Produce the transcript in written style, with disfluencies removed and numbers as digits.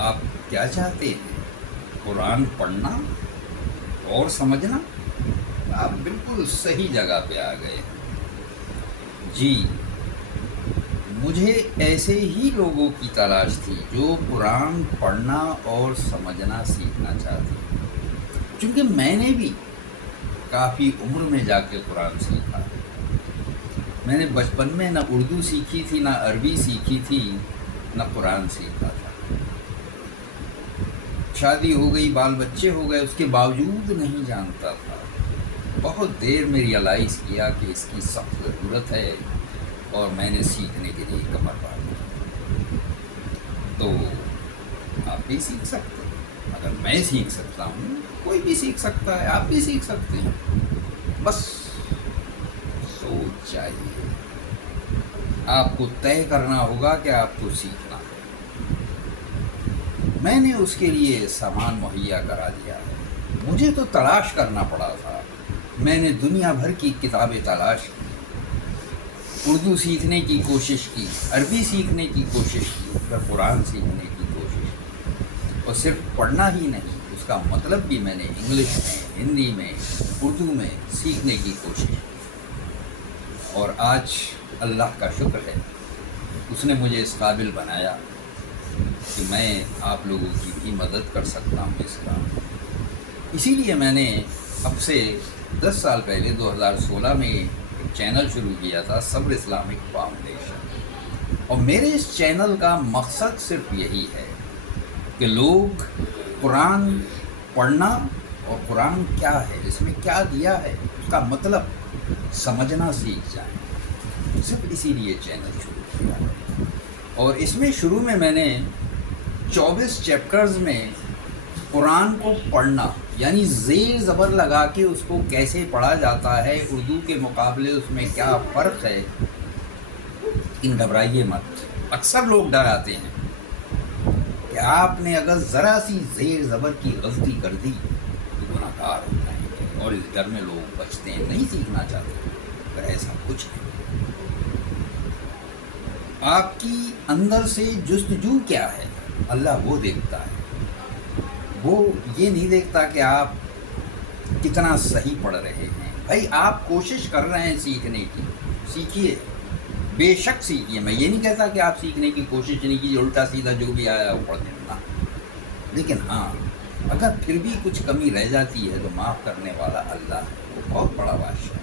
آپ کیا چاہتے ہیں؟ قرآن پڑھنا اور سمجھنا؟ آپ بالکل صحیح جگہ پہ آ گئے ہیں جی۔ مجھے ایسے ہی لوگوں کی تلاش تھی جو قرآن پڑھنا اور سمجھنا سیکھنا چاہتے ہیں، چونکہ میں نے بھی کافی عمر میں جا کے قرآن سیکھا۔ میں نے بچپن میں نہ اردو سیکھی تھی، نہ عربی سیکھی تھی، نہ قرآن سیکھا تھا۔ شادی ہو گئی، بال بچے ہو گئے، اس کے باوجود نہیں جانتا تھا۔ بہت دیر میں ریئلائز کیا کہ اس کی سخت ضرورت ہے، اور میں نے سیکھنے کے لیے کمر باندھی۔ تو آپ بھی سیکھ سکتے ہیں۔ اگر میں سیکھ سکتا ہوں، کوئی بھی سیکھ سکتا ہے، آپ بھی سیکھ سکتے ہیں۔ بس سوچ چاہیے، آپ کو طے کرنا ہوگا کہ آپ کو سیکھنا ہے۔ میں نے اس کے لیے سامان مہیا کرا دیا ہے۔ مجھے تو تلاش کرنا پڑا تھا۔ میں نے دنیا بھر کی کتابیں تلاش کی، اردو سیکھنے کی کوشش کی، عربی سیکھنے کی کوشش کی، پھر قرآن سیکھنے کی کوشش کی، اور صرف پڑھنا ہی نہیں، اس کا مطلب بھی میں نے انگلش میں، ہندی میں، اردو میں سیکھنے کی کوشش کی۔ اور آج اللہ کا شکر ہے، اس نے مجھے اس قابل بنایا کہ میں آپ لوگوں کی بھی مدد کر سکتا ہوں اس کام میں۔ اسی لیے میں نے اب سے 10 سال پہلے 2016 میں ایک چینل شروع کیا تھا، صبر اسلامک فاؤنڈیشن، اور میرے اس چینل کا مقصد صرف یہی ہے کہ لوگ قرآن پڑھنا اور قرآن کیا ہے، اس میں کیا دیا ہے، اس کا مطلب سمجھنا سیکھ جائیں۔ صرف اسی لیے چینل شروع کیا ہے، اور اس میں شروع میں نے 24 چیپٹرز میں قرآن کو پڑھنا، یعنی زیر زبر لگا کے اس کو کیسے پڑھا جاتا ہے، اردو کے مقابلے اس میں کیا فرق ہے۔ لیکن گھبرائیے مت، اکثر لوگ ڈر آتے ہیں کہ آپ نے اگر ذرا سی زیر زبر کی غلطی کر دی تو گناہ گار ہو جائیں گے، اور اس ڈر میں لوگ بچتے ہیں، نہیں سیکھنا چاہتے۔ پر ایسا کچھ نہیں۔ آپ کی اندر سے جستجو کیا ہے، اللہ وہ دیکھتا ہے۔ وہ یہ نہیں دیکھتا کہ آپ کتنا صحیح پڑھ رہے ہیں۔ بھائی آپ کوشش کر رہے ہیں سیکھنے کی، سیکھیے، بے شک سیکھیے۔ میں یہ نہیں کہتا کہ آپ سیکھنے کی کوشش نہیں کی، الٹا سیدھا جو بھی آیا وہ پڑھ دینا۔ لیکن ہاں، اگر پھر بھی کچھ کمی رہ جاتی ہے تو معاف کرنے والا اللہ ہے، وہ بہت بڑا بادشاہ ہے۔